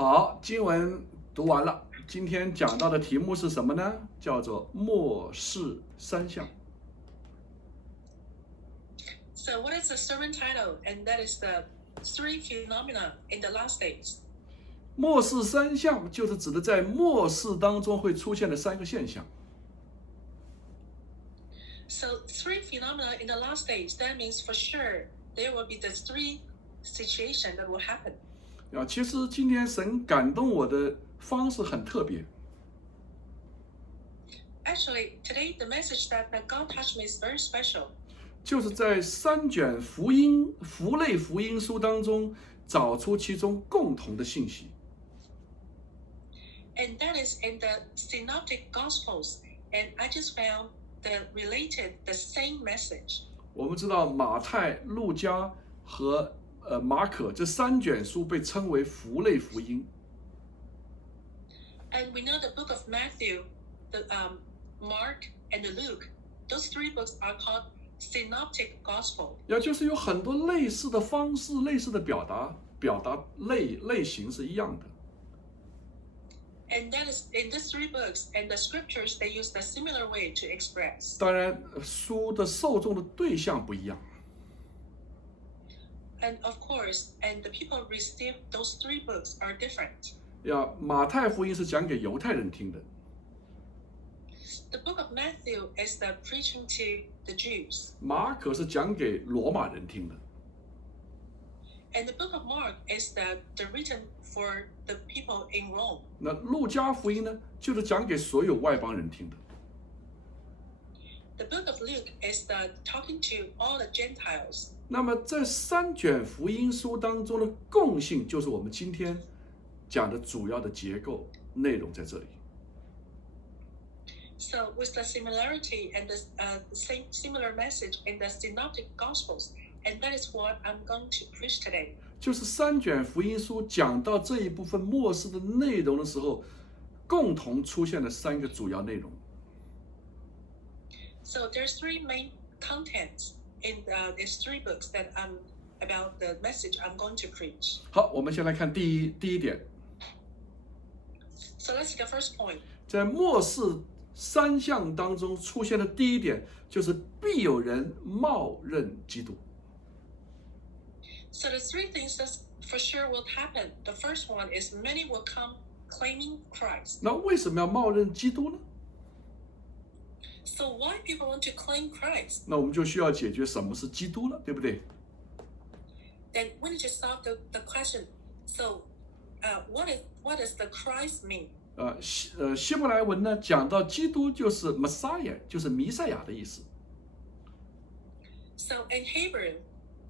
好，经文读完了。今天讲到的题目是什么呢？叫做末世三象。So what is the sermon title? And that is the three phenomena in the last days. 末世三象就是指的在末世当中会出现的三个现象。So three phenomena in the last days, that means for sure there will be the three situations that will happen. 其实今天神感动我的方式很特别。Actually, today the message that God touched me is very special. 就是在三卷福类福音书当中找出其中共同的信息。And that is in the Synoptic Gospels. And I just found the same message. 我们知道马太、路加和马可这三卷书被称为福类福音。And we know the book of Matthew, the Mark, and the Luke. Those three books are called Synoptic Gospel. 也就是有很多类似的方式、类似的表达类型是一样的。And that is in these three books and the scriptures, they use a similar way to express. 当然，书的受众的对象不一样。And of course, and the people who receive those three books are different. 马太福音是讲给犹太人听的。The book of Matthew is the preaching to the Jews. 马可是讲给罗马人听的。And the book of Mark is the written for the people in Rome. 那路加福音呢，就是讲给所有外邦人听的。The book of Luke is the talking to all the Gentiles. 那么这三卷福音书当中的共性，就是我们今天讲的主要的结构内容在这里。So with the similarity and the same similar message in the Synoptic Gospels, and that is what I'm going to preach today. 就是三卷福音书讲到这一部分末世的内容的时候，共同出现了三个主要内容。So there's three main contents in these three books that about the message I'm going to preach. 好，我们先来看第一点。So let's see the first point. 在末世三象当中出现的第一点，就是必有人冒认基督。So the three things that for sure will happen. The first one is many will come claiming Christ. 那为什么要冒认基督呢？ So why people want to claim Christ? 那我们就需要解决什么是基督了，对不对？ Then we need to solve the question. So, what does the Christ mean? 希伯来文呢讲到基督就是 Messiah， 就是弥赛亚的意思。So in Hebrew,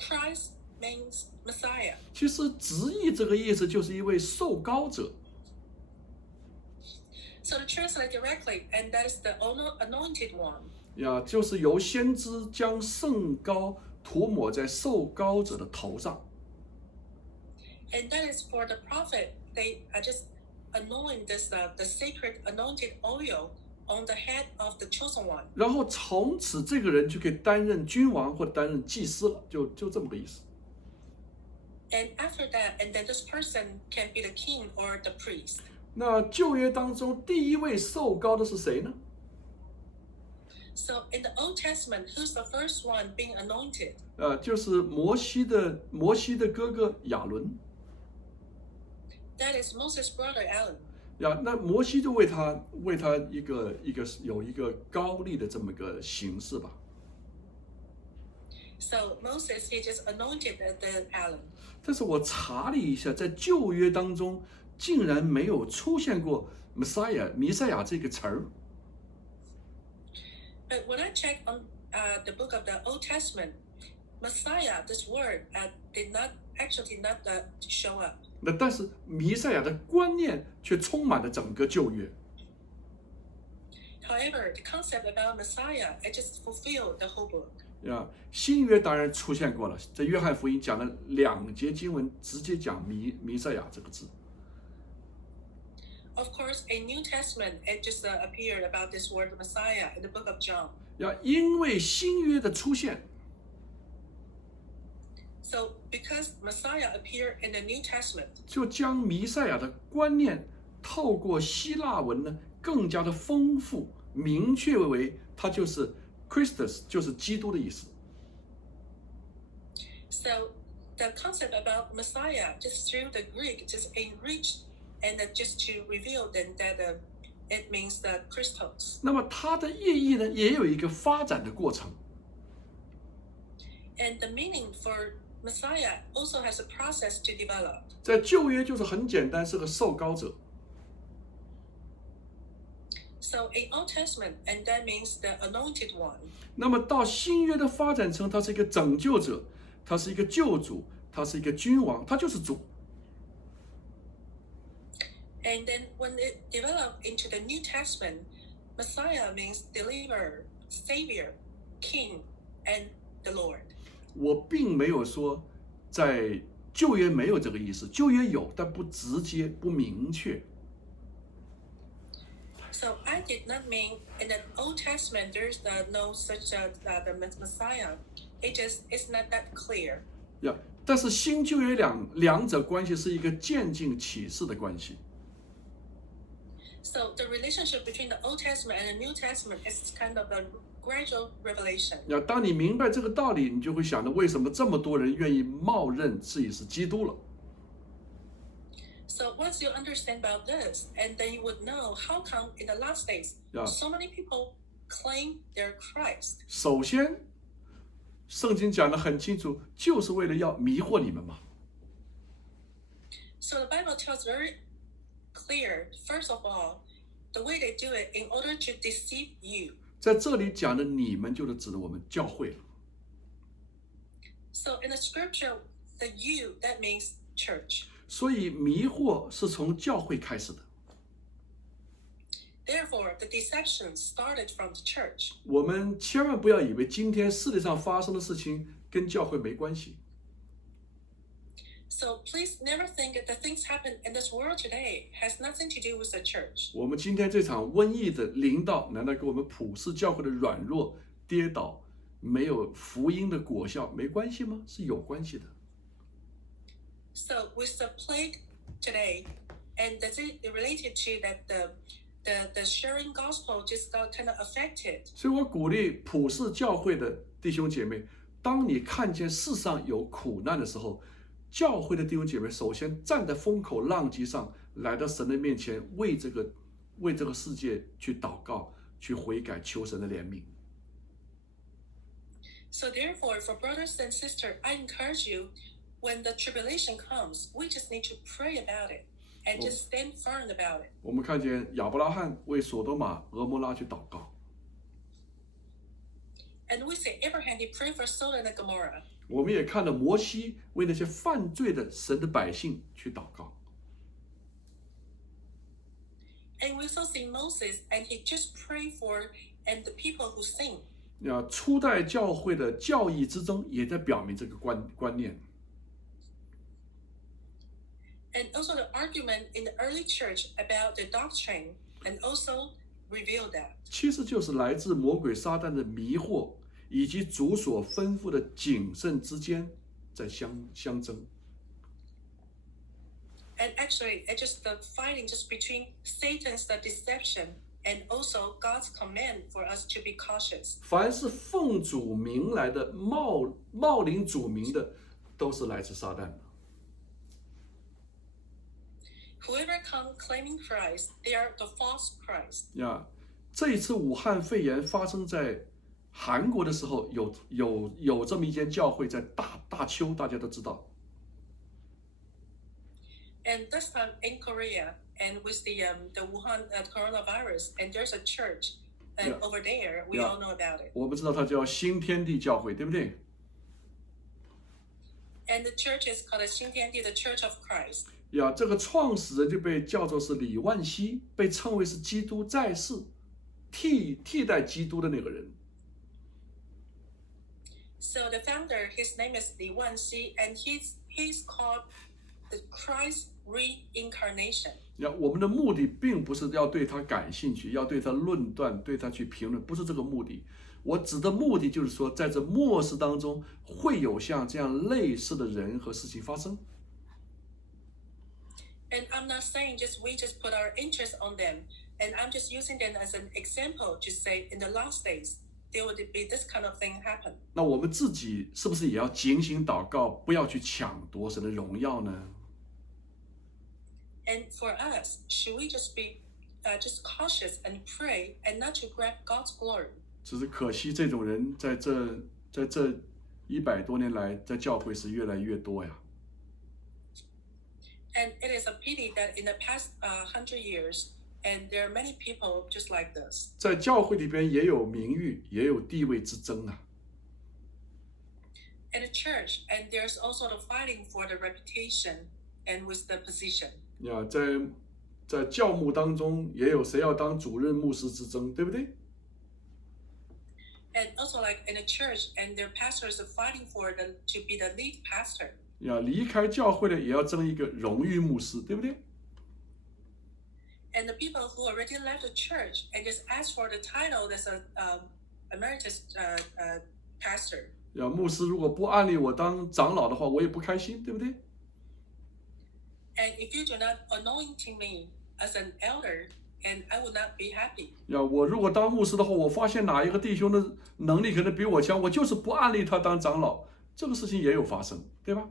Christ means Messiah. 其实直译这个意思就是一位受膏者。So to translate directly, and that is the anointed one. 就是由先知将圣膏涂抹在受膏者的头上。And that is for the prophet. They just anoint this the sacred anointed oil on the head of the chosen one. 然后从此这个人就可以担任君王或者担任祭司了，就这么个意思。And after that, and then this person can be the king or the priest. 那旧约当中第一位受膏的是谁呢？ So in the Old Testament, who's the first one being anointed? 就是摩西的哥哥亚伦。That is Moses' brother Aaron. 那摩西就为他有一个膏立的这么个形式吧。So Moses, he just anointed the Aaron. 但是我查了一下，在旧约当中竟然没有出现过弥赛亚这个词儿。But when I checked on the book of the Old Testament, Messiah, this word did not show up. 但是弥赛亚的观念却充满了整个旧约。However, the concept about Messiah, it just fulfilled the whole book. 新约当然出现过了，在约翰福音讲了2节经文，直接讲弥赛亚这个字。Of course, in New Testament, it just appeared about this word Messiah in the book of John. 因为新约的出现， So because Messiah appeared in the New Testament, 就将弥赛亚的观念透过希腊文呢，更加的丰富、明确为它就是 Christus， 就是基督的意思。so the concept about Messiah just through the Greek just enriched and just to reveal then that it means the Christos. 那么它的意义呢，也有一个发展的过程。And the meaning for Messiah also has a process to develop. 在旧约就是很简单，是个受膏者。So in Old Testament, and that means the anointed one. 那么到新约的发展成，他是一个拯救者，他是一个救主，他是一个君王，他就是主。And then when it developed into the New Testament, Messiah means deliverer, savior, king, and the Lord. 我并没有说在旧约没有这个意思，旧约有，但不直接、不明确。So I did not mean in the Old Testament there's no such the Messiah. It's not that clear. 呀，但是新旧约两者关系是一个渐进启示的关系。So the relationship between the Old Testament and the New Testament is kind of a gradual revelation. 呀，当你明白这个道理，你就会想到为什么这么多人愿意冒认自己是基督了。So once you understand about this, and then you would know how come in the last days Yeah. so many people claim they're Christ. 首先，圣经讲得很清楚，就是为了要迷惑你们嘛。So the Bible tells very clear, first of all, the way they do it in order to deceive you. 在这里讲的你们，就是指的我们教会了。So in the scripture, the you, that means church. 所以迷惑是从教会开始的。Therefore, the deception started from the church. 我们千万不要以为今天世界上发生的事情跟教会没关系。So please never think that the things happen in this world today has nothing to do with the church. 我们今天这场瘟疫的临到，难道跟我们普世教会的软弱、跌倒、没有福音的果效没关系吗？是有关系的。So with the plague today, and that's it related to that the sharing gospel just got kind of affected. 所以我鼓励普世教会的弟兄姐妹，当你看见世上有苦难的时候，教会的弟兄姐妹首先站在风口浪尖上，来到神的面前，为这个世界去祷告，去悔改，求神的怜悯。So therefore, for brothers and sisters, I encourage you, when the tribulation comes, we just need to pray about it and just stand firm about it. 我们看见亚伯拉罕为所多玛、俄摩拉去祷告， And we say Abraham, he prayed for Sodom and Gomorrah. 我们也看到摩西为那些犯罪的神的百姓去祷告。 And we also see Moses, and he just prayed for and the people who sin. 初代教会的教义之争也在表明这个观念。 And also the argument in the early church about the doctrine, and also reveal that. 其实就是来自魔鬼撒旦的迷惑，以及主所吩咐的谨慎之间在相争。 And actually, it's just the fighting just between Satan's the deception and also God's command for us to be cautious. 凡是奉主名来的、冒领主名的，都是来自撒旦的。 Whoever come claiming Christ, they are the false Christ. 这一次武汉肺炎发生在韩国的时候，有这么一间教会在大邱，大家都知道。 And this time in Korea, and with the Wuhan coronavirus, and there's a church over there, we all know about it. 我们知道它叫新天地教会，对不对？ And the church is called Xintiandi, the Church of Christ. 这个创始人就被叫做是李万熙，被称为是基督在世，替代基督的那个人。 So the founder, his name is Li Wanxi, and he's called the Christ reincarnation. 我们的目的并不是要对他感兴趣，要对他论断，对他去评论，不是这个目的。我指的目的就是说，在这末世当中会有像这样类似的人和事情发生。And I'm not saying we just put our interest on them, and I'm just using them as an example to say in the last days there would be this kind of thing happen. 那我们自己是不是也要警醒祷告，不要去抢夺神的荣耀呢？ And for us, should we just be just cautious and pray and not to grab God's glory? 只是可惜，这种人在这100多年来，在教会是越来越多呀。And it is a pity that in the past 100 years, and there are many people just like this. 在教会里边也有名誉，也有地位之争啊。In the church, and there's also the fighting for the reputation and with the position. 呀，在教牧当中也有谁要当主任牧师之争，对不对？ And also like in the church, and their pastors are fighting for to be the lead pastor. 呀，离开教会的也要争一个荣誉牧师，对不对？ And the people who already left the church and just ask for the title as a emeritus pastor. 呀，牧师如果不按立我当长老的话，我也不开心，对不对？ And if you do not anointing me as an elder, and I would not be happy. 呀，我如果当牧师的话，我发现哪一个弟兄的能力可能比我强，我就是不按立他当长老，这个事情也有发生，对吧？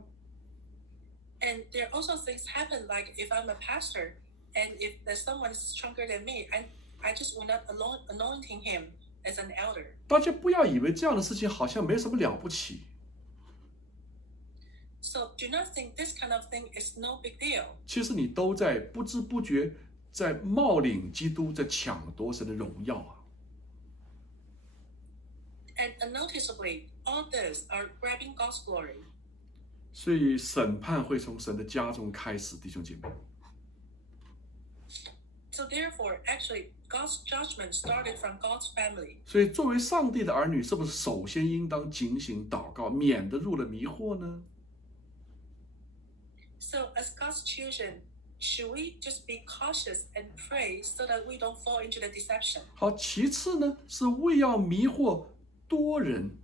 And there are also things happen like if I'm a pastor, and if there's someone stronger than me, I just will not anointing him as an elder. 大家不要以为这样的事情好像没什么了不起。 So do not think this kind of thing is no big deal. 其实你都在不知不觉在冒领基督，在抢夺神的荣耀啊！ And unnoticeably, all this are grabbing God's glory. 所以审判会从神的家中开始，弟兄姐妹。 So therefore, actually, God's judgment started from God's family. 所以作为上帝的儿女，是不是首先应当警醒祷告，免得入了迷惑呢？ So as God's children, should we just be cautious and pray so that we don't fall into the deception? 好，其次呢，是为要迷惑多人。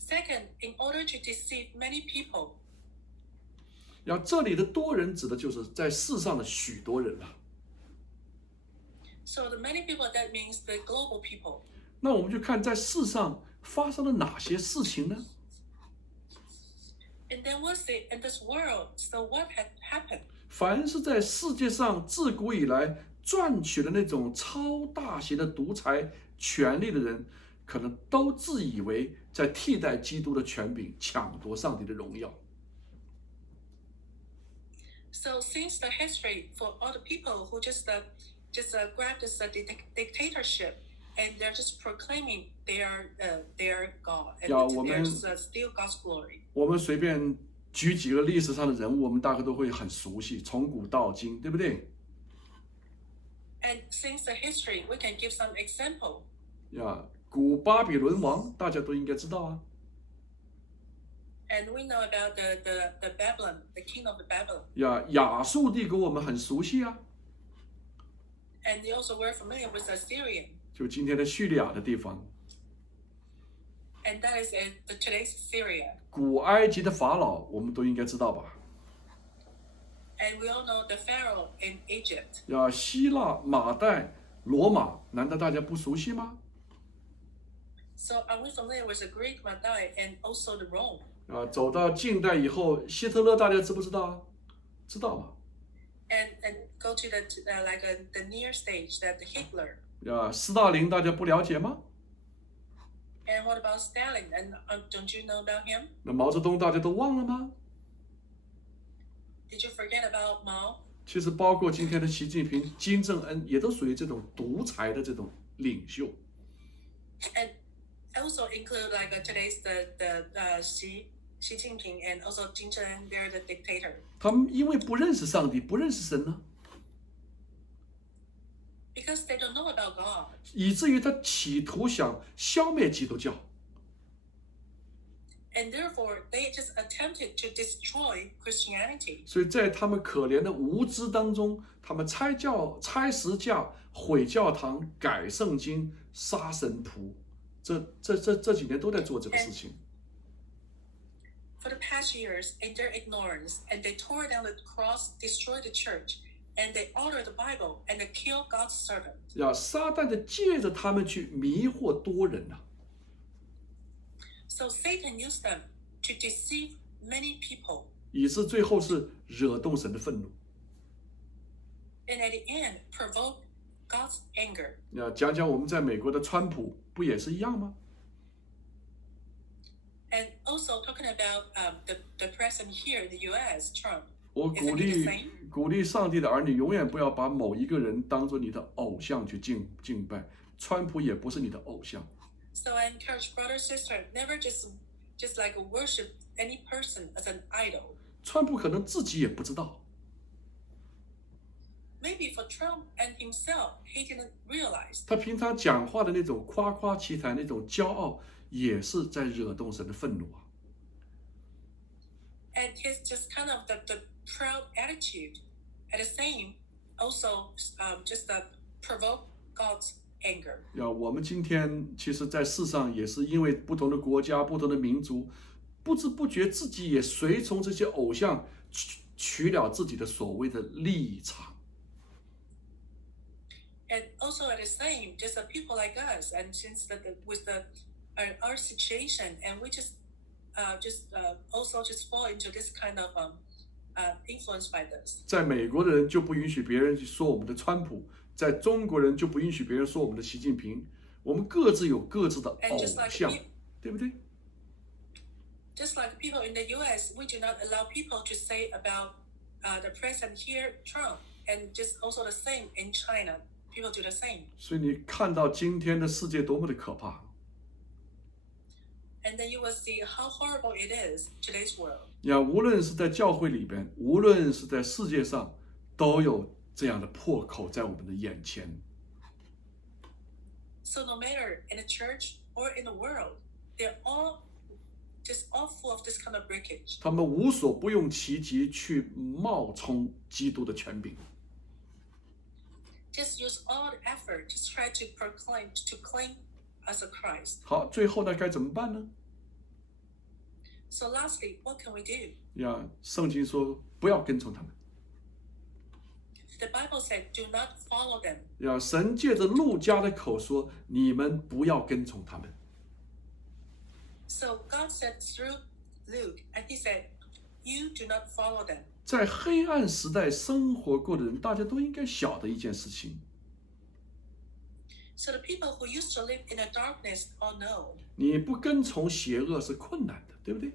Second, in order to deceive many people. 然后这里的多人指的就是在世上的许多人了。 So the many people, that means the global people. 那我们就看在世上发生了哪些事情呢？ And then we'll see in this world, so what had happened? 凡是在世界上自古以来赚取了那种超大型的独裁权力的人，可能都自以为在替代基督的权柄，抢夺上帝的荣耀。 So since the history for all the people who just grab this dictatorship, and they're just proclaiming their God, and they're just steal God's glory. 我们随便举几个历史上的人物，我们大概都会很熟悉，从古到今，对不对？ And since the history, we can give some example. 呀，古巴比伦王大家都应该知道啊。 And we know about the Babylon, the king of the Babylon. 呀，亚述帝国我们很熟悉啊， And they also were familiar with Assyrian. 就今天的叙利亚的地方。 And that is in today's Syria. 古埃及的法老我们都应该知道吧？ And we all know the Pharaoh in Egypt. 呀，希腊、马代、罗马，难道大家不熟悉吗？ So are we familiar with the Greek Madai and also the Rome? 啊，走到近代以后，希特勒大家知不知道啊？知道嘛？ And go to the near stage that Hitler. 呀，斯大林大家不了解吗？ And what about Stalin? And don't you know about him? 那毛泽东大家都忘了吗？ Did you forget about Mao? 其实包括今天的习近平、金正恩，也都属于这种独裁的这种领袖。 And also include today's the Xi Jinping and also Jin Zheng, they're the dictator. 他们因为不认识上帝，不认识神呢， Because they don't know about God. 以至于他企图想消灭基督教。 And therefore, they just attempted to destroy Christianity. 所以在他们可怜的无知当中，他们拆十架，毁教堂、改圣经、杀神仆，这几年都在做这个事情。For the past years, in their ignorance, and they tore down the cross, destroyed the church, and they altered the Bible, and they killed God's servant. 呀，撒旦就借着他们去迷惑多人呐。So Satan used them to deceive many people. 以致最后是惹动神的愤怒。And at the end, provoke God's anger. 呀，讲讲我们在美国的川普，不也是一样吗？ And also talking about the president here in the U.S., Trump. 我鼓励上帝的儿女永远不要把某一个人当作你的偶像去敬拜，川普也不是你的偶像。So I encourage brother sister never just like worship any person as an idol. 川普可能自己也不知道。Maybe for Trump and himself, he didn't realize. 他平常讲话的那种夸夸其谈、那种骄傲，也是在惹动神的愤怒啊。And his just kind of the proud attitude, at the same also just provoke God's anger. 呀，我们今天其实，在世上也是因为不同的国家、不同的民族，不知不觉自己也随从这些偶像，取了自己的所谓的立场。And also at the same, just people like us, and since with our situation, and we just also just fall into this kind of influenced by this. 在美国的人就不允许别人去说我们的川普，在中国人就不允许别人说我们的习近平。我们各自有各自的偶像，对不对？ Just like people in the U.S., we do not allow people to say about the president here, Trump, and just also the same in China. People do the same. 所以你看到今天的世界多么的可怕。And then you will see how horrible it is today's world. 呀，无论是在教会里边，无论是在世界上，都有这样的破口在我们的眼前。So no matter in the church or in the world, they're all full of this kind of breakage. 他们无所不用其极去冒充基督的权柄。Just use all the effort to try to claim as a Christ. 好，最后呢该怎么办呢？ So lastly, what can we do? 呀，圣经说不要跟从他们。 The Bible said, "Do not follow them." 呀，神借着路加的口说，你们不要跟从他们。 So God said through Luke, and He said, "You do not follow them." 在黑暗时代生活过的人，大家都应该晓得一件事情。 So the people who used to live in the darkness all know. 你不跟从邪恶是困难的，对不对？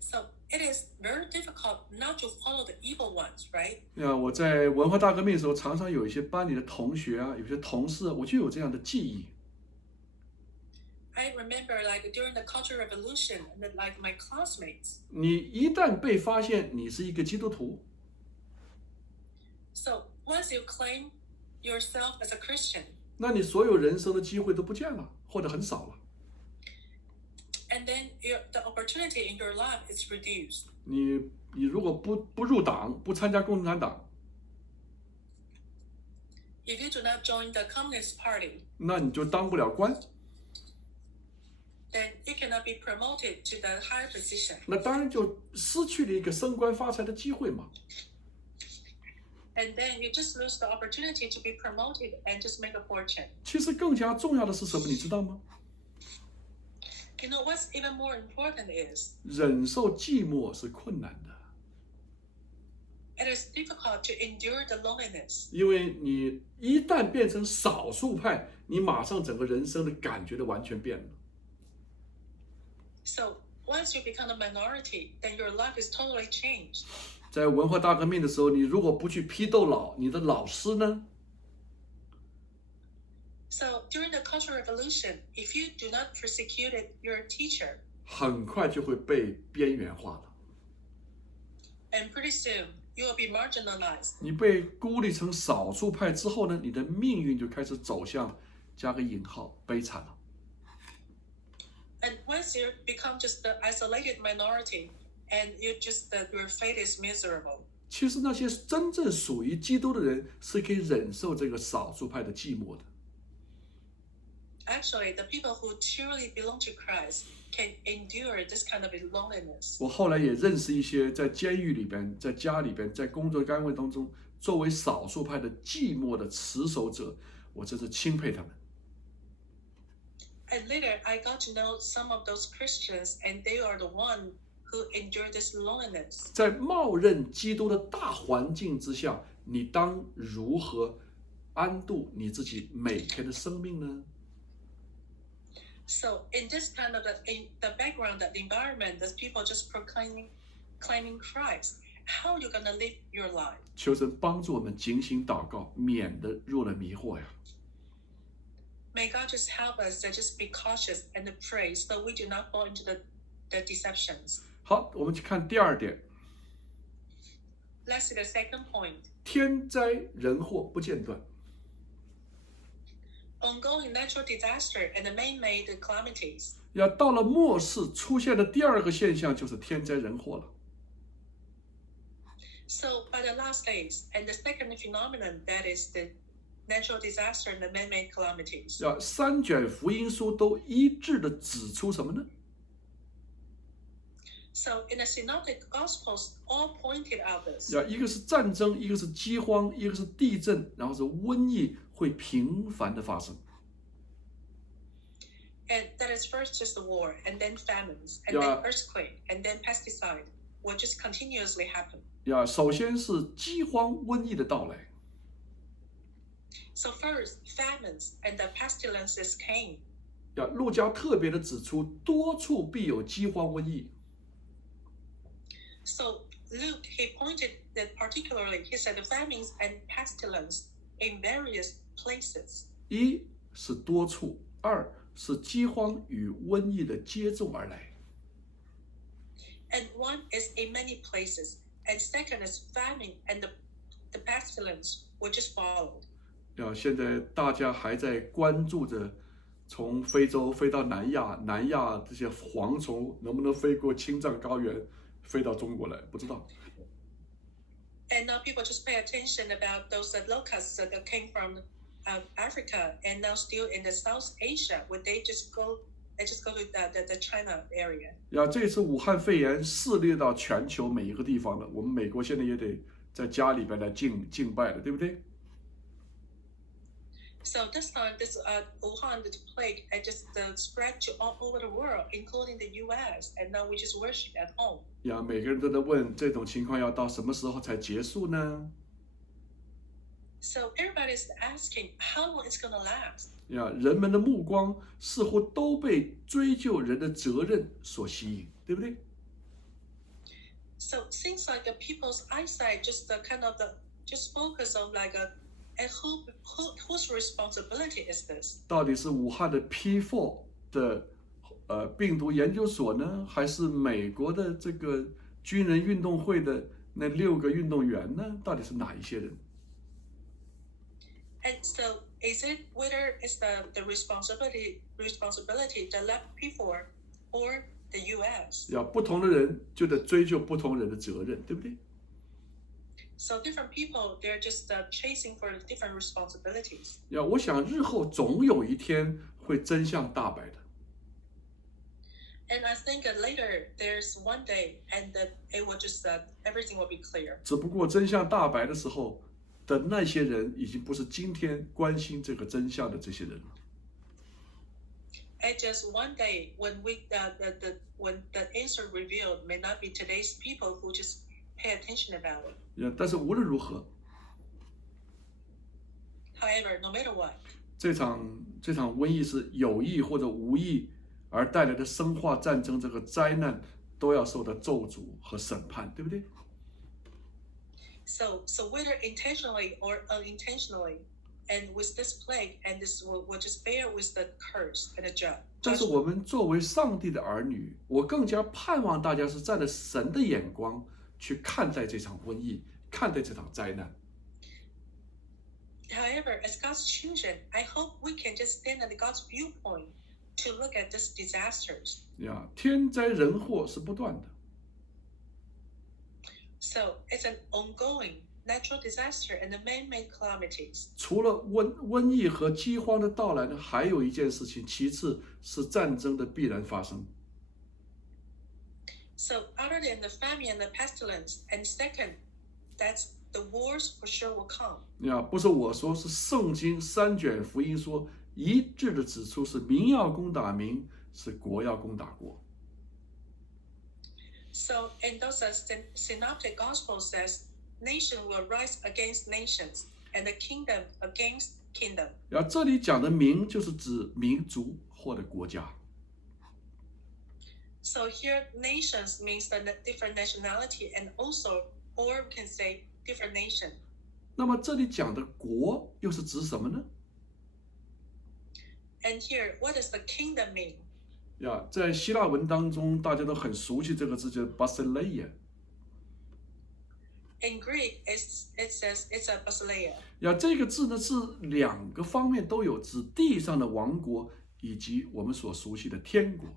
So it is very difficult not to follow the evil ones, right? 呀，我在文化大革命的时候，常常有一些班里的同学啊，有些同事啊，我就有这样的记忆。 I remember, like during the Cultural Revolution, and like my classmates. 你一旦被发现你是一个基督徒， So once you claim yourself as a Christian, 那你所有人生的机会都不见了，或者很少了。 and then the opportunity in your life is reduced. 你如果不入党，不参加共产党， If you do not join the Communist Party, 那你就当不了官。 then you cannot be promoted to the higher position. 那当然就失去了一个升官发财的机会嘛。 And then you just lose the opportunity to be promoted and just make a fortune. 其实更加重要的是什么，你知道吗？ You know what's even more important is 忍受寂寞是困难的， it is difficult to endure the loneliness. 因为你一旦变成少数派，你马上整个人生的感觉都完全变了。 So once you become a minority, then your life is totally changed. 在文化大革命的时候，你如果不去批斗你的老师呢？ So during the Cultural Revolution, if you do not persecute your teacher, 很快就会被边缘化了。 and pretty soon you will be marginalized. 你被孤立成少数派之后呢，你的命运就开始走向加个引号悲惨了。 And once you become just the isolated minority, and your fate is miserable. 其实那些真正属于基督的人是可以忍受这个少数派的寂寞的。Actually, the people who truly belong to Christ can endure this kind of loneliness. 我后来也认识一些在监狱里边、在家里边、在工作单位当中，作为少数派的寂寞的持守者，我真是钦佩他们。And later, I got to know some of those Christians, and they are the one who endure this loneliness. 在默认基督的大环境之下，你当如何安度你自己每天的生命呢？ So in this kind of in the background, the environment, there's people just claiming Christ. How are you gonna live your life? 求神帮助我们警醒祷告，免得入了迷惑呀。May God just help us to just be cautious and pray, so we do not fall into the deceptions. 好，我们去看第二点。Let's see the second point. 天灾人祸不间断。Ongoing natural disaster and man-made calamities. 要到了末世出现的第二个现象就是天灾人祸了。So by the last days, and the second phenomenon, that is the natural disaster and the man-made calamities. 要三卷福音书都一致的指出什么呢？ So in the synoptic gospels, all pointed out this. 一个是战争，一个是饥荒，一个是地震，然后是瘟疫会频繁的发生。And that is first just the war, and then famines, and then earthquake, and then pesticide will just continuously happen. 首先是饥荒、瘟疫的到来。So first, famines and the pestilences came. 路加特别的指出，多处必有饥荒、瘟疫。So Luke, he pointed that particularly, he said the famines and pestilence in various places. 一是多处，二是饥荒与瘟疫的接踵而来。And one is in many places, and second is famine and the pestilence will just follow. 现在大家还在关注着从非洲飞到南亚，南亚这些蝗虫能不能飞过青藏高原，飞到中国来？不知道。And now people just pay attention about those locusts that came from Africa and now still in the South Asia. Would they just go? They just go to the China area. 这次武汉肺炎肆虐到全球每一个地方了，我们美国现在也得在家里边来敬拜了，对不对？ So this time, this Wuhan plague just spread to all over the world, including the U.S. And now we just worship at home. 每个人都在问这种情况要到什么时候才结束呢？ So everybody's asking how long it's gonna last. 人们的目光似乎都被追究人的责任所吸引，对不对？ So things like people's eyesight just kind of just focus on like and whose responsibility is this? 到底是武汉的 P4 的病毒研究所呢，还是美国的这个军人运动会的那6个运动员呢？到底是哪一些人？ And so is it whether it's the responsibility the lab P4 or the U.S.? 不同的人就得追究不同人的责任，对不对？ So different people, they're just chasing for different responsibilities. 我想日后总有一天会真相大白的。 And I think later there's one day, and that it will just everything will be clear. 只不过真相大白的时候的那些人，已经不是今天关心这个真相的这些人了。 And just one day, when when the answer revealed, may not be today's people who just pay attention about it. 但是无论如何， However, no matter what, 这场瘟疫是有意或者无意而带来的生化战争，这个灾难都要受到咒诅和审判，对不对？ So whether intentionally or unintentionally, and with this plague, and this will just bear with the curse and the judgment. 但是我们作为上帝的儿女，我更加盼望大家是站在神的眼光去看待这场瘟疫，看待这场灾难。 However, as God's children, I hope we can just stand at God's viewpoint to look at these disasters. 天灾人祸是不断的。So it's an ongoing natural disaster and the man-made calamities. 除了瘟疫和饥荒的到来呢，还有一件事情，其次是战争的必然发生。So other than the famine and the pestilence, and second, that's the wars for sure will come. 不是我说，是圣经3卷福音说，一致的指出是民要攻打民，是国要攻打国。So in those synoptic gospels says, nation will rise against nations, and the kingdom against kingdom. 这里讲的民就是指民族或者国家。So here, nations means the different nationality, and also, or we can say different nation. 那么这里讲的国又是指什么呢？ And here, what does the kingdom mean? 在希腊文当中，大家都很熟悉这个字，叫 basileia。In Greek, it says it's a basileia. 这个字呢是2个方面都有，指地上的王国以及我们所熟悉的天国。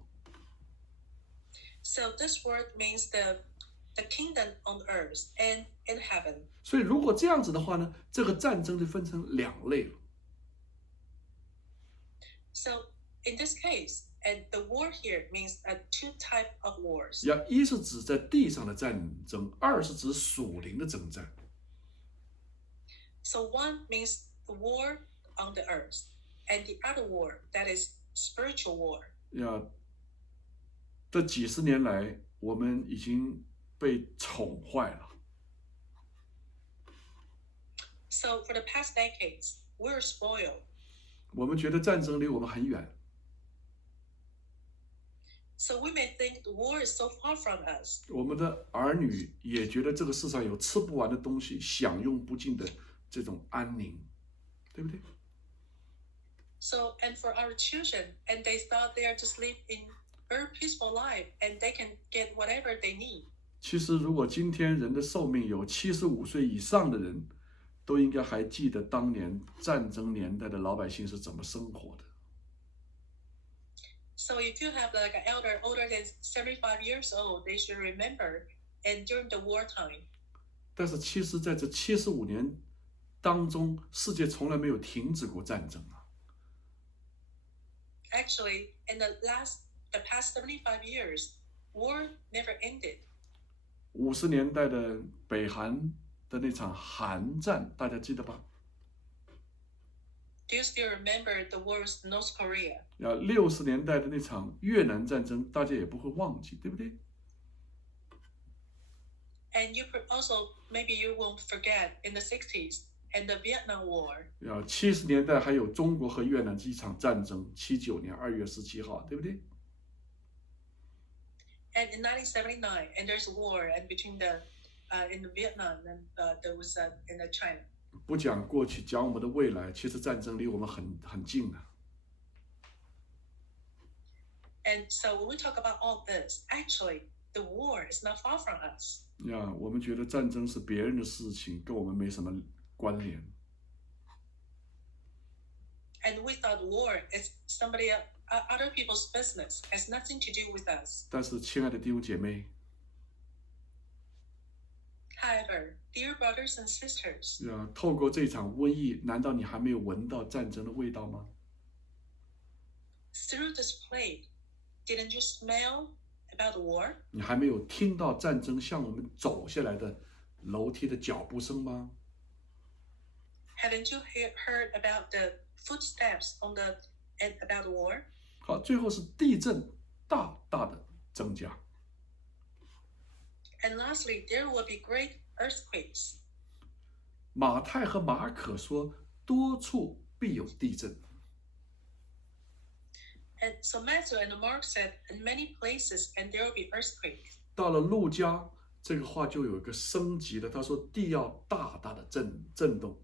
So this word means the kingdom on earth and in heaven. 所以如果这样子的话呢，这个战争就分成2类了。So in this case, and the war here means two type of wars. 一是指在地上的战争，2是指属灵的征战。So one means the war on the earth, and the other war that is spiritual war. 这几十年来，我们已经被宠坏了。So for the past decades, we're spoiled. 我们觉得战争离我们很远。So we may think the war is so far from us. 我们的儿女也觉得这个世上有吃不完的东西，享用不尽的这种安宁，对不对？ So and for our children, and they thought they are just live in very peaceful life, and they can get whatever they need. 其实，如果今天人的寿命有75岁以上的人，都应该还记得当年战争年代的老百姓是怎么生活的。So if you have like an elder older than 75 years old, they should remember, and during the wartime. 但是其实在这75年当中，世界从来没有停止过战争啊。Actually, in the past 75 years, war never ended. 50年代的北韩的那场韩战，大家记得吧？ Do you still remember the war with North Korea? 60年代的那场越南战争，大家也不会忘记，对不对？ And you also maybe you won't forget in the 60s and the Vietnam War. 70年代还有中国和越南这一场战争，79年2月17号，对不对？ And in 1979, and there's a war and between in Vietnam and there was in China. 不讲过去，讲我们的未来，其实战争离我们很近啊。And so when we talk about all this, actually, the war is not far from us. 我们觉得战争是别人的事情，跟我们没什么关联。And we thought war is other people's business, has nothing to do with us. 但是，亲爱的弟兄姐妹， However, dear brothers and sisters, 透过这场瘟疫，难道你还没有闻到战争的味道吗？ through this plague, didn't you smell about war? 你还没有听到战争向我们走下来的楼梯的脚步声吗？ Haven't you heard about the footsteps and about war? 好，最后是地震大大的增加。 And lastly, there will be great earthquakes. 马太和马可说，多处必有地震。 And so Matthew and Mark said, in many places, and there will be earthquakes. 到了路加，这个话就有一个升级的，他说地要大大的震动。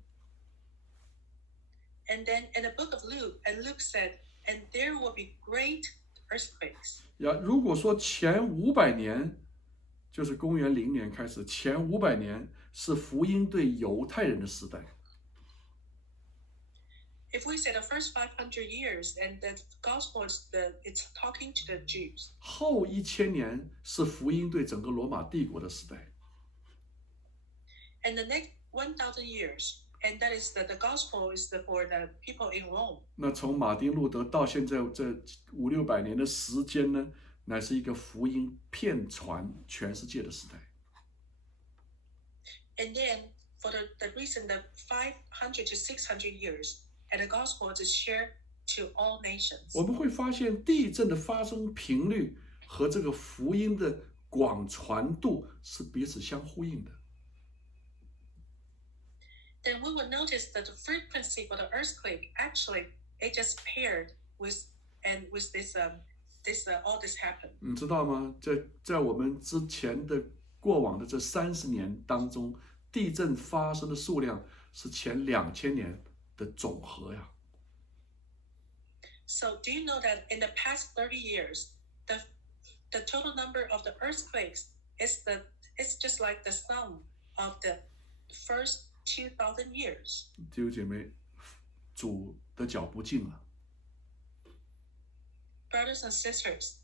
And then in the book of Luke, and Luke said, and there will be great earthquakes. 如果说前500年，就是公元0年开始，前500年是福音对犹太人的时代。 If we say the first 500 years, and the gospel it's talking to the Jews. 后1000年是福音对整个罗马帝国的时代。And the next 1,000 years, and that is the gospel is for the people in Rome. 那从马丁路德到现在这500-600年的时间呢，乃是一个福音遍传全世界的时代。And then for the recent 500 to 600 years, and the gospel is shared to all nations. 我们会发现地震的发生频率和这个福音的广传度是彼此相呼应的。Then we will notice that the frequency for the earthquake actually it just paired with this all this happened. 你知道吗？在我们之前的过往的这30年当中，地震发生的数量是前2000年的总和呀。So do you know that in the past 30 years, the total number of the earthquakes it's just like the sum of the first 2,000 years. 弟兄姐妹，主的脚步近了。Brothers and sisters,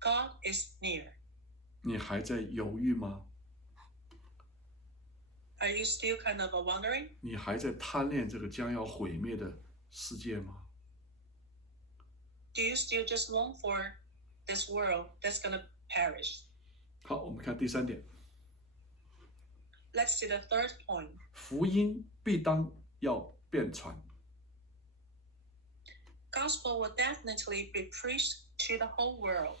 God is near. 你还在犹豫吗？ Are you still kind of wondering? 你还在贪恋这个将要毁灭的世界吗？ Do you still just long for this world that's going to perish? 好，我们看第3点。Let's see the third point. 福音必当要遍传。Gospel will definitely be preached to the whole world.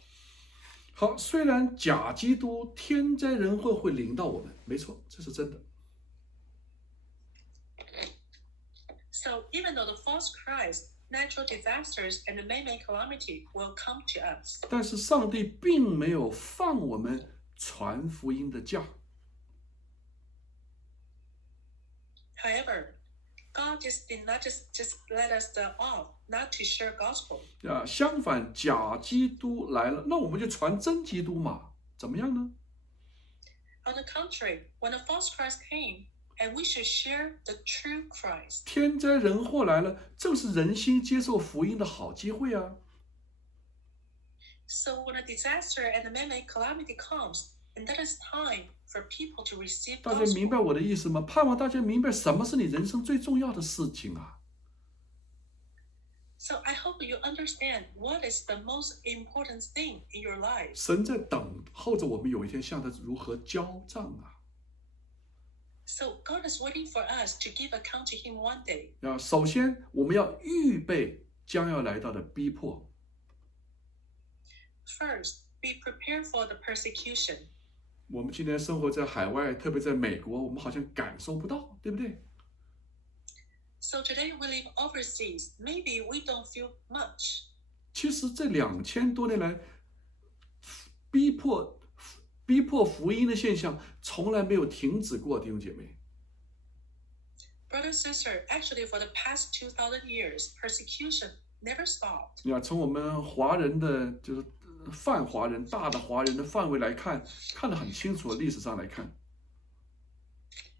好，虽然假基督、天灾人祸会临到我们，没错，这是真的。So even though the false Christ, natural disasters, and the man-made calamity will come to us, 但是上帝并没有放我们传福音的假。however, God just did not just let us off not to share gospel. 相反，假基督来了，那我们就传真基督嘛，怎么样呢？ On the contrary, when the false Christ came, and we should share the true Christ. 天灾人祸来了，正是人心接受福音的好机会啊。So when a disaster and a man-made calamity comes, and that is time for people to receive 大家明白 gospel. 我的意思吗？盼望大家明白什么是你人生最重要的事情啊。So I hope you understand what is the most important thing in your life. 神在等候着我们有一天向他如何交账啊。So God is waiting for us to give account to Him one day. 首先我们要预备将要来到的逼迫。First, be prepared for the persecution. 我们今天生活在海外，特别在美国，我们好像感受不到，对不对？ So today we live overseas. Maybe we don't feel much. 其实这2000多年来，逼迫福音的现象从来没有停止过，弟兄姐妹。Brother, sister, actually for the past 2,000 years, persecution never stopped. 从我们华人的就是泛华人、大的华人的范围来看，看得很清楚。历史上来看。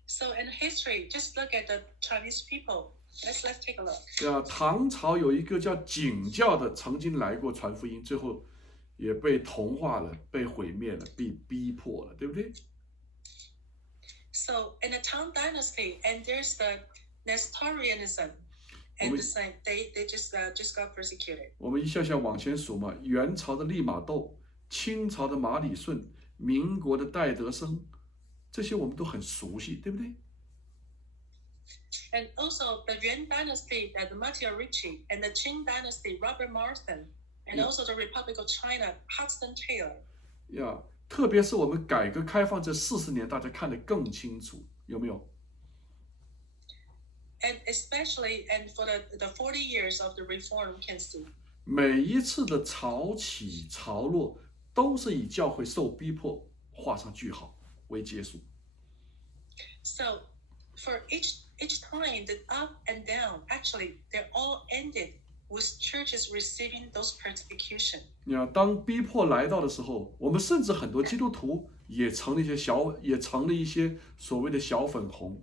So in history, just look at the Chinese people. Let's take a look. 唐朝有一个叫景教的，曾经来过传福音，最后也被同化了，被毁灭了，被逼迫了，对不对？ So in the Tang Dynasty, and there's the Nestorianism, and the same, they just got persecuted. 我们一项项往前数嘛，元朝的利玛窦，清朝的马礼顺，民国的戴德生，这些我们都很熟悉，对不对？ And also the Yuan Dynasty, the Matteo Ricci, and the Qing Dynasty, Robert Marsden, and also the Republic of China, Hudson Taylor. 特别是我们改革开放这40年，大家看得更清楚，有没有？ And especially, and for the 40 years of the reform, can see. 每一次的潮起潮落，都是以教会受逼迫画上句号为结束。 So for each time, the up and down, actually, they're all ended with churches receiving those persecution. 当逼迫来到的时候，我们甚至很多基督徒也成了一些所谓的小粉红。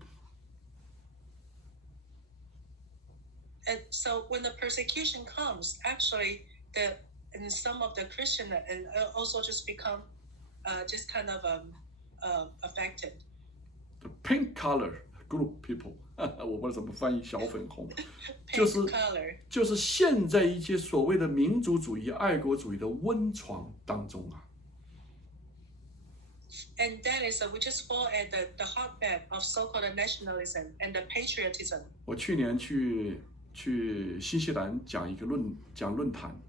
And so when the persecution comes, actually, and some of the Christian and also just become just kind of affected. The pink color group people， 我不知道怎么翻译小粉红，就是陷在一些所谓的民族主义、爱国主义的温床当中啊。And that is, we just fall at the hotbed of so-called nationalism and the patriotism. 我去年去新西兰讲论坛。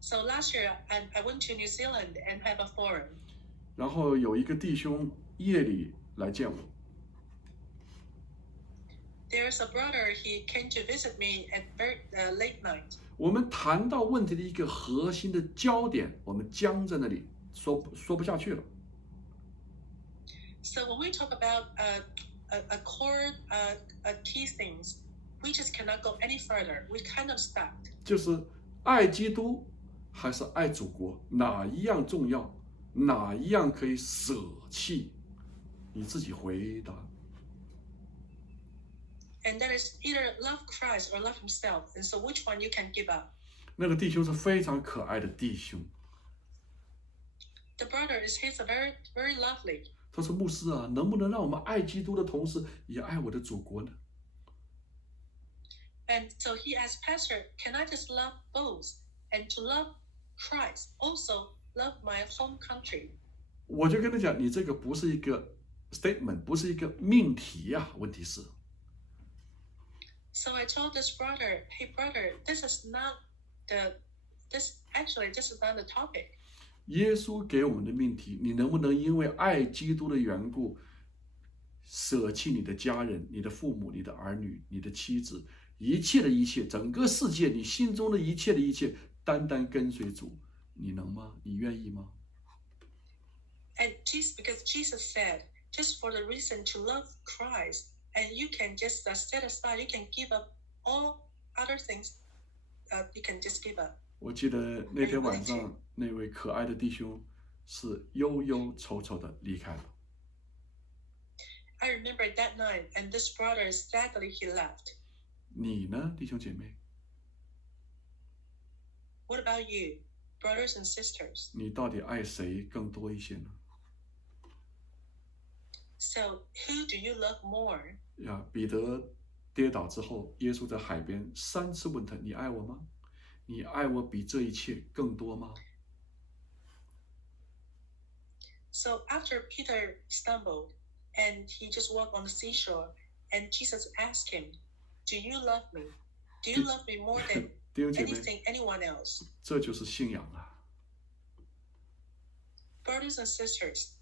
So last year, I went to New Zealand and have a forum. 然后有一个弟兄夜里来见我。There's a brother, he came to visit me at very late night. 我们谈到问题的一个核心的焦点，我们僵在那里，说不下去了。So when we talk about a core key things, we just cannot go any further. We kind of stopped. 就是爱基督还是爱祖国，哪一样重要？哪一样可以舍弃？你自己回答。And that is either love Christ or love himself. And so which one you can give up? 那个弟兄是非常可爱的弟兄。The brother he's very very lovely. 他说：“牧师啊，能不能让我们爱基督的同时，也爱我的祖国呢？” And so he asked Pastor, "Can I just love both and to love Christ, also love my home country?" 我就跟他讲，你这个不是一个 statement， 不是一个命题呀、问题是。So I told this brother, "Hey brother, this is not this is not the topic." 耶稣给我们的命题，你能不能因为爱基督的缘故，舍弃你的家人、你的父母、你的儿女、你的妻子，一切的一切，整个世界，你心中的一切的一切，单单跟随主，你能吗？你愿意吗？ And because Jesus said, just for the reason to love Christ, and you can just set aside, you can give up all other things, you can just give up. 我记得那天晚上，那位可爱的弟兄是忧忧愁愁的离开了。I remember that night, and this brother sadly he left. 你呢，弟兄姐妹？ What about you, brothers and sisters? 你到底爱谁更多一些呢？ So who do you love more? 呀，彼得跌倒之后，耶稣在海边3次问他：“你爱我吗？你爱我比这一切更多吗？” So after Peter stumbled and he just walked on the seashore, and Jesus asked him, "Do you love me? Do you love me more than 弟兄姐妹， anyone else?" 这就是信仰啊！ Brothers and sisters,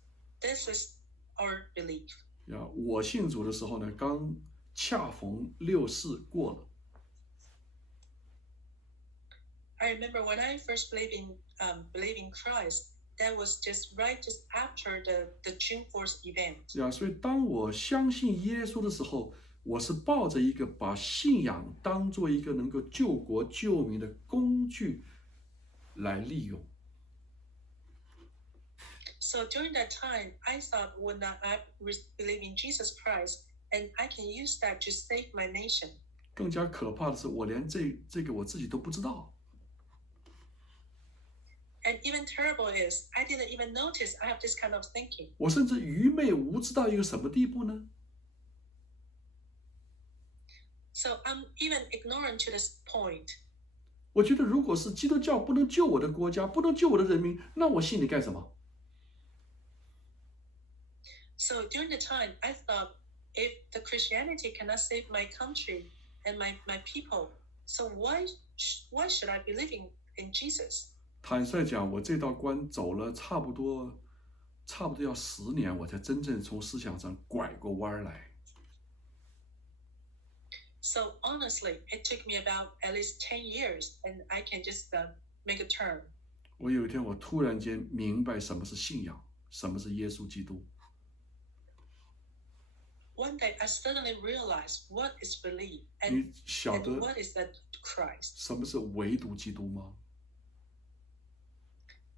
this is our belief. 呀，我信主的时候呢，刚恰逢64过了。I remember when I first believed in Christ, that was just after the June 4th event. 呀，所以当我相信耶稣的时候，我是抱着一个把信仰当做一个能够救国救民的工具来利用。So during that time, I thought when I believe in Jesus Christ, and I can use that to save my nation. 更加可怕的是，我连这个我自己都不知道。And even terrible is, I didn't even notice I have this kind of thinking. 我甚至愚昧无知到一个什么地步呢？ So I'm even ignorant to this point. 我觉得，如果是基督教不能救我的国家，不能救我的人民，那我信你干什么？ So during the time, I thought, if the Christianity cannot save my country and my people, so why should I believe in Jesus? 坦率讲，我这道关走了差不多要10年，我才真正从思想上拐过弯来。So honestly, it took me about at least 10 years, and I can just make a turn. 我有一天，我突然间明白什么是信仰，什么是耶稣基督。One day, I suddenly realized what is belief 你晓得 what is that Christ. 什么是唯独基督吗？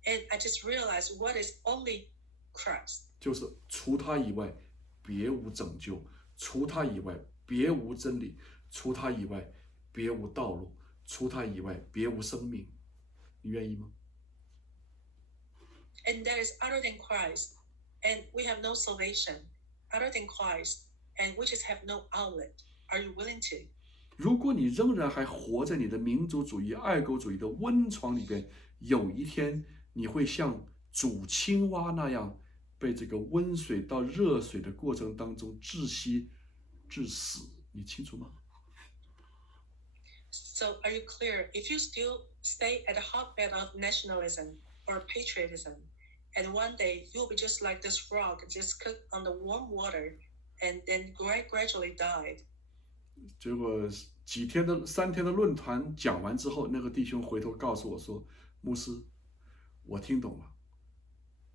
And I just realized what is only Christ. 就是除他以外，别无拯救；除他以外，别无真理；除他以外，别无道路；除他以外，别无生命。你愿意吗？ And there is other than Christ. and we have no salvation other than Christ, and we just have no outlet. Are you willing to? 如果你仍然还活在你的民族主义、爱国主义的温床里边，有一天你会像煮青蛙那样，被这个温水到热水的过程当中窒息、致死。你清楚吗？ So are you clear? If you still stay at the hotbed of nationalism or patriotism, and one day you'll be just like this frog, just cooked on the warm water, and then gradually died. 结果3天的论坛讲完之后，那个弟兄回头告诉我说：“牧师，我听懂了，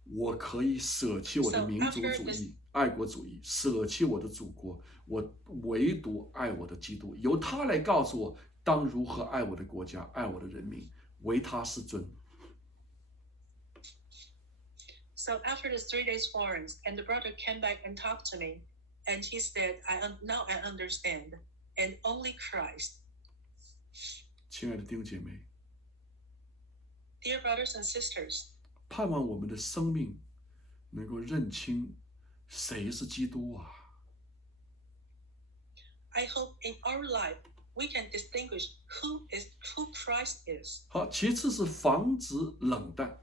我可以舍弃我的民族主义、爱国主义，舍弃我的祖国，我唯独爱我的基督，由他来告诉我当如何爱我的国家、爱我的人民，唯他是尊。” So after the 3 days forums, and the brother came back and talked to me, and he said, now I understand, and only Christ. 亲爱的弟兄姐妹 Dear brothers and sisters, 盼望我们的生命能够认清谁是基督啊！ I hope in our life we can distinguish who Christ is. 好，其次是防止冷淡。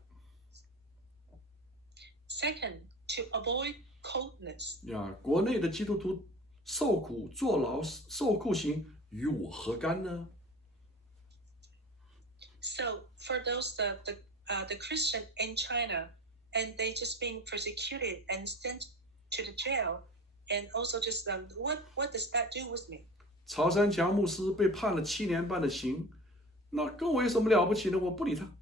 Second, to avoid coldness. 国内的基督徒受苦坐牢受酷刑，与我何干呢？ So for those the Christian in China, and they just being persecuted and sent to the jail, and also just what does that do with me? 曹三强牧师被判了7年半的刑，那跟我有什么了不起呢？我不理他。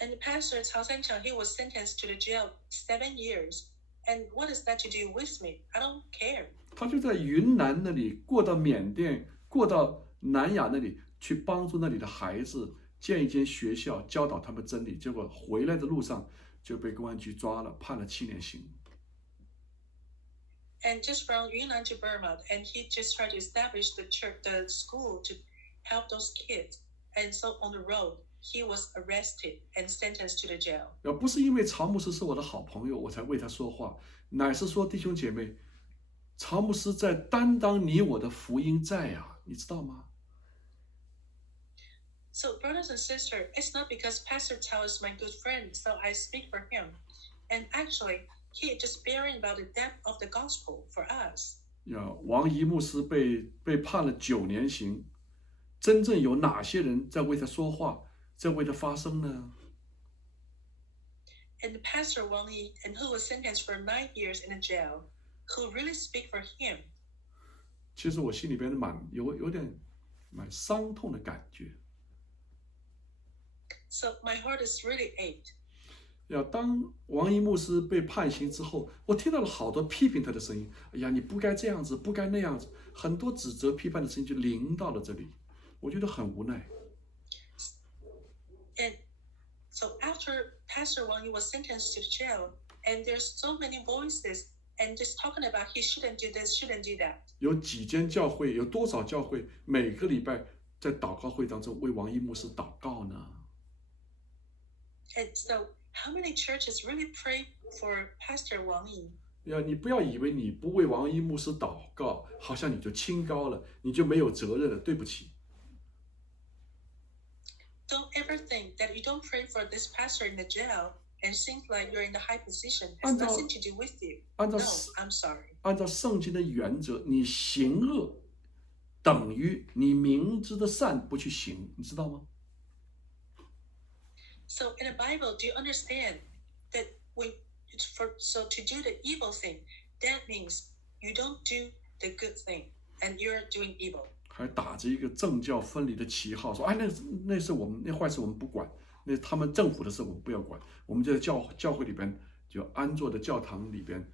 And Pastor Cao Sanchang, he was sentenced to the jail 7 years. And what is that to do with me? I don't care. 他就在云南那里，过到缅甸，过到南亚那里去帮助那里的孩子，建一间学校，教导他们真理。结果回来的路上就被公安局抓了，判了7年刑。And just from Yunnan to Burma, and he just tried to establish the school to help those kids. And so on the road, he was arrested and sentenced to the jail. 不是因为曹牧师是我的好朋友，我才为他说话，乃是说弟兄姐妹，曹牧师在担当你我的福音债啊，你知道吗？ So brothers and sisters, it's not because Pastor Cao is my good friend, so I speak for him. And actually, he is just bearing about the depth of the gospel for us. 王怡牧师被判了9年刑，真正有哪些人在为他说话，在为他发声呢？ And Pastor Wang Yi, and who was sentenced for 9 years in a jail, who really speak for him. 其实我心里边有点蛮伤痛的感觉。So my heart is really ached. 当王怡牧师被判刑之后，我听到了好多批评他的声音。哎呀，你不该这样子，不该那样子，很多指责批判的声音就临到了这里，我觉得很无奈。And so after Pastor Wang Yi was sentenced to jail, and there's so many voices, and just talking about he shouldn't do this, shouldn't do that. 有几间教会，有多少教会每个礼拜在祷告会当中为王怡牧师祷告呢？ And so, how many churches really pray for Pastor Wang Yi? 你不要以为你不为王怡牧师祷告，好像你就清高了，你就没有责任了。对不起。 Don't ever think that you don't pray for this pastor in the jail and think like you're in the high position. Has nothing to do with you. No, I'm sorry. 按照圣经的原则，你行恶等于你明知的善不去行，你知道吗？ So in the Bible, do you understand that so to do the evil thing, that means you don't do the good thing, and you're doing evil. 还打着一个政教分离的旗号，说：“哎，那是我们那坏事我们不管，那他们政府的事我们不要管。我们就在教会里边，就安坐的教堂里边。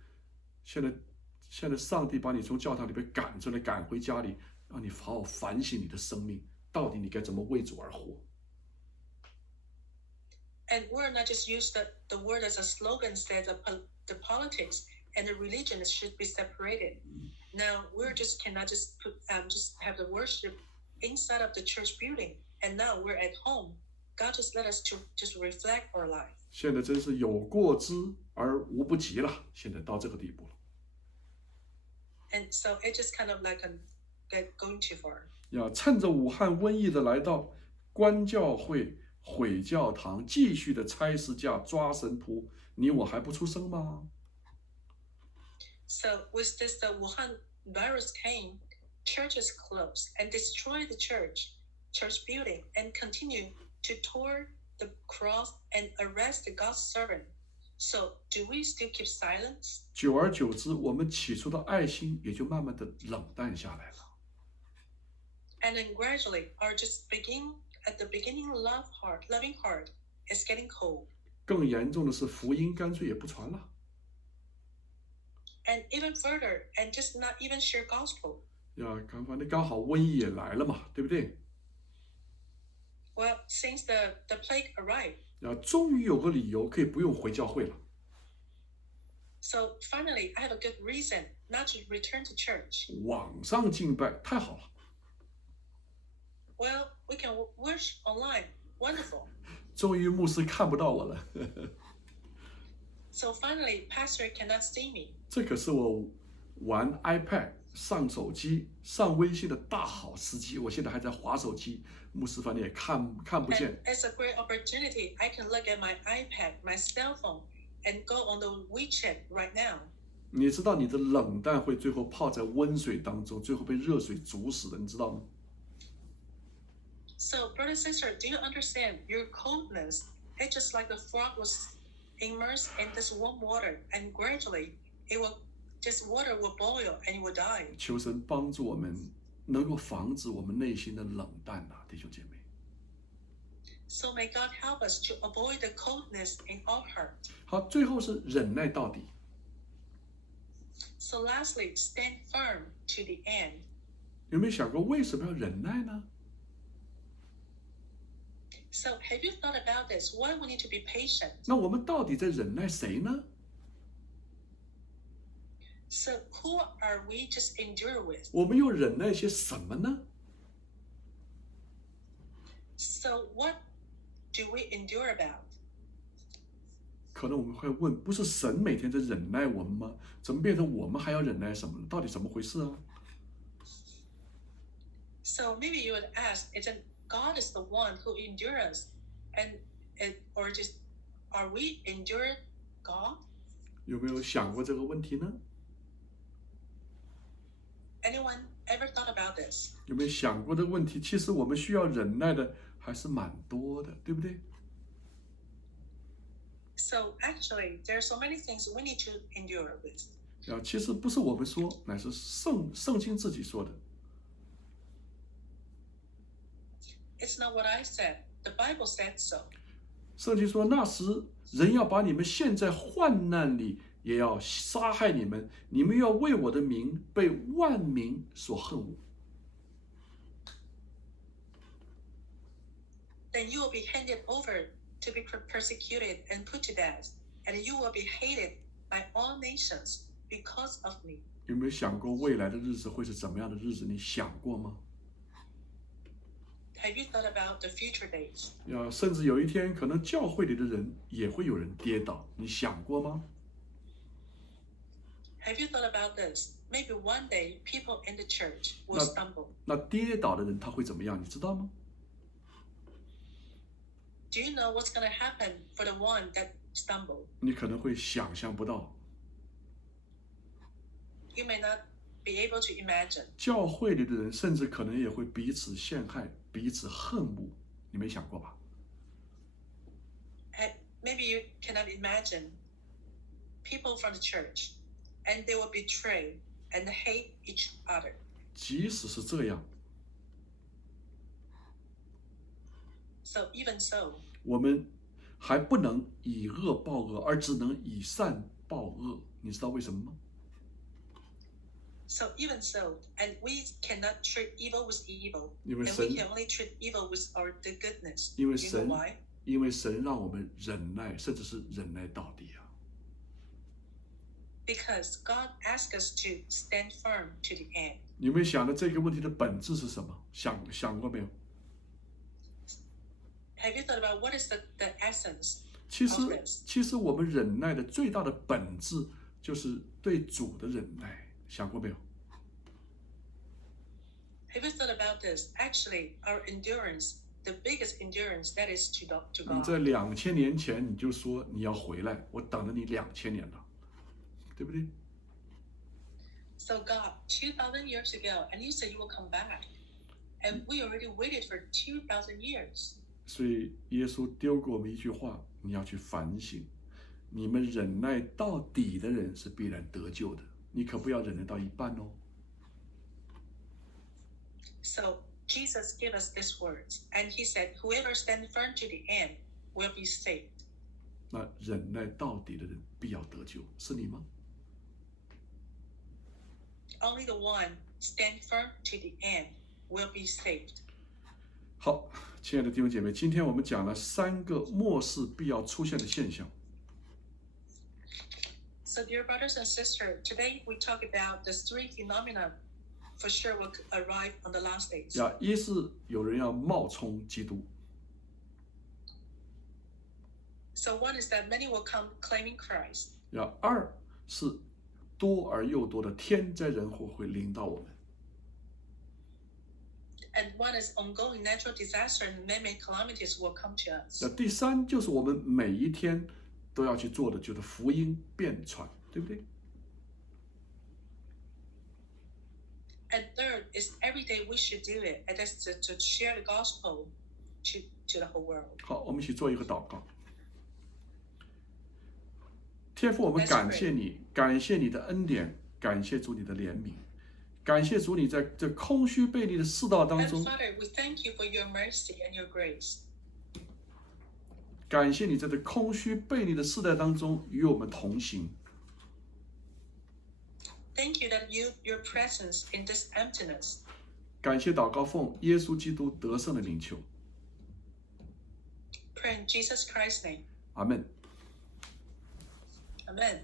现在上帝把你从教堂里边赶出来，赶回家里，让你好好反省你的生命，到底你该怎么为主而活。” And we're not just use the word as a slogan said the politics and the religion should be separated. Now we're just cannot just just have the worship inside of the church building, and now we're at home God just let us to just reflect our life. 现在真是有过之而无不及了，现在到这个地步了。And so it just kind of like going too far. 要趁着武汉瘟疫的来到，关教会、毁教堂，继续的拆十架、抓神仆，你我还不出声吗？ So with this, the Wuhan virus came, churches closed and destroyed the church building, and continue to tore the cross and arrest God's servant. So do we still keep silence? 久而久之，我们起初的爱心也就慢慢的冷淡下来了。And then gradually, our just at the beginning, loving heart is getting cold. 更严重的是，福音干脆也不传了。And even further, and just not even share gospel. 刚好瘟疫也来了嘛，对不对？ Well, since the plague arrived. 终于有个理由可以不用回教会了。So finally, I have a good reason not to return to church. 网上敬拜太好了。Well, we can worship online. Wonderful. 终于牧师看不到我了。So finally, pastor cannot see me. 这可是我玩 iPad、上手机、上微信的大好时机。我现在还在滑手机，牧师反正也看不见。And it's a great opportunity. I can look at my iPad, my cell phone, and go on the WeChat right now. 你知道你的冷淡会最后泡在温水当中，最后被热水煮死的，你知道吗？ So, brother, sister, do you understand your coldness? It's just like the frog was immersed in this warm water, and gradually water will boil and it will die. 求神帮助我们，能够防止我们内心的冷淡啊，弟兄姐妹。So may God help us to avoid the coldness in our heart. 好，最后是忍耐到底。So lastly, stand firm to the end. 有没有想过为什么要忍耐呢？ So have you thought about this? Why we need to be patient? 那我们到底在忍耐谁呢？ So who are we just endure with? 我们又忍耐些什么呢？ So what do we endure about? 可能我们会问，不是神每天在忍耐我们吗？怎么变成我们还要忍耐什么？到底怎么回事啊？ So maybe you would ask, isn't God is the one who endures, or just are we endure God? 有没有想过这个问题呢？ Anyone ever thought about this? 有没有想过这个问题？其实我们需要忍耐的还是蛮多的，对不对？ So actually, there are so many things we need to endure with. 其实不是我们说，乃是圣经自己说的。 It's not what I said. The Bible said so. 圣经说，那时人要把你们陷在患难里，也要杀害你们，你们要为我的名被万民所恨恶。 Then you will be handed over to be persecuted and put to death, and you will be hated by all nations because of me. 有没有想过未来的日子会是怎么样的日子？你想过吗？ Have you thought about the future days? 甚至有一天，可能教会里的人也会有人跌倒，你想过吗？ Have you thought about this? Maybe one day people in the church will stumble. 那跌倒的人他会怎么样？你知道吗？ Do you know what's going to happen for the one that stumbled? 你可能会想象不到。 You may not be able to imagine. 教会里的人甚至可能也会彼此陷害、彼此恨恶，你没想过吧？ Maybe you cannot imagine people from the church, and they will betray and hate each other. 即使是这样， So even so, 我们还不能以恶报恶，而只能以善报恶。你知道为什么吗？ So even so, and we cannot treat evil with evil, 因为 and 神 we can only treat evil with the goodness. 因为 You know why? 因为神让我们忍耐，甚至是忍耐到底啊！ Because God asks us to stand firm to the end. 你有没有想到这个问题的本质是什么？想过没有？ Have you thought about what is the essence 其 of 实， this? 其实我们忍耐的最大的本质就是对主的忍耐，想过没有？ Have you thought about this? Actually, our endurance, the biggest endurance, that is to 你在 God. 2000年前你就说你要回来，我等了你2000年了，对不对？ So God, 2,000 years ago, and you said you will come back. And we already waited for 2,000 years. 所以耶稣丢给我们一句话，你要去反省。你们忍耐到底的人是必然得救的，你可不要忍耐到一半哦。 So Jesus gave us these words, and he said, whoever stands firm to the end will be saved. 那忍耐到底的人必要得救，是你吗？ Only the one stand firm to the end will be saved. 好，亲爱的弟兄姐妹，今天我们讲了3个末世必要出现的现象。 So dear brothers and sisters, today we talk about the 3 phenomena for sure will arrive on the last days. 呀，一是有人要冒充基督， So one is that many will come claiming Christ. 呀，二是多而又多的天灾人祸会临到我们。 And one is ongoing natural disaster and man-made calamities will come to us. 那第三就是我们每一天都要去做的，就是福音遍传，对不对？ And third is every day we should do it, and that's to share the gospel to the whole world. 好，我们一起做一个祷告。天父，我们感谢你，感谢你的恩典，感谢主你的怜悯，感谢主你在这空虚悖逆的世道当 And 中， Father, we thank you for your mercy and your grace. 感谢你在这空虚悖逆的世代当中与我们同行。 Thank you that your presence in this emptiness. 感谢祷告奉耶稣基督得胜的名求， Pray in Jesus Christ's name. 阿门。 Amen.